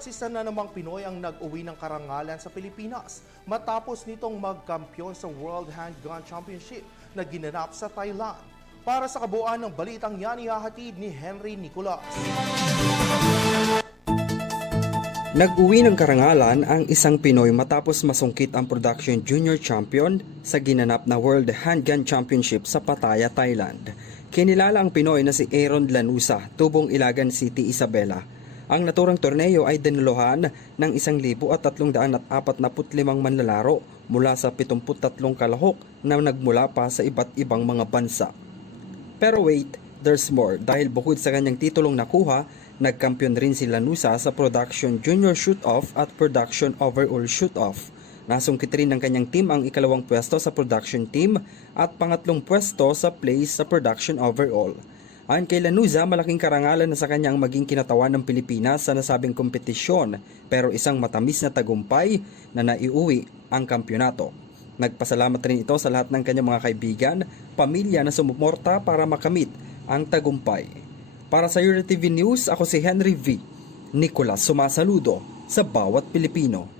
At isa na namang Pinoy ang nag-uwi ng karangalan sa Pilipinas matapos nitong magkampiyon sa World Handgun Championship na ginanap sa Thailand. Para sa kabuuan ng balitang yan, ihahatid ni Henry Nicolas. Nag-uwi ng karangalan ang isang Pinoy matapos masungkit ang Production Junior Champion sa ginanap na World Handgun Championship sa Pattaya, Thailand. Kinilala ang Pinoy na si Aaron Lanusa, tubong Ilagan City, Isabela. Ang naturang torneo ay dinalohan ng 1,345 manlalaro mula sa 73 kalahok na nagmula pa sa iba't ibang mga bansa. Pero wait, there's more dahil bukod sa kanyang titulong nakuha, nagkampiyon rin si Lanusa sa Production Junior Shoot-Off at Production Overall Shoot-Off. Nasungkit rin ng kanyang team ang ikalawang pwesto sa Production Team at pangatlong pwesto sa place sa Production Overall. Ayon kay Lanusa, malaking karangalan na sa kanyang maging kinatawan ng Pilipinas sa nasabing kompetisyon, pero isang matamis na tagumpay na naiuwi ang kampyonato. Nagpasalamat rin ito sa lahat ng kanyang mga kaibigan, pamilya na sumuporta para makamit ang tagumpay. Para sa EuroTV News, ako si Henry V. Nicolas, sumasaludo sa bawat Pilipino.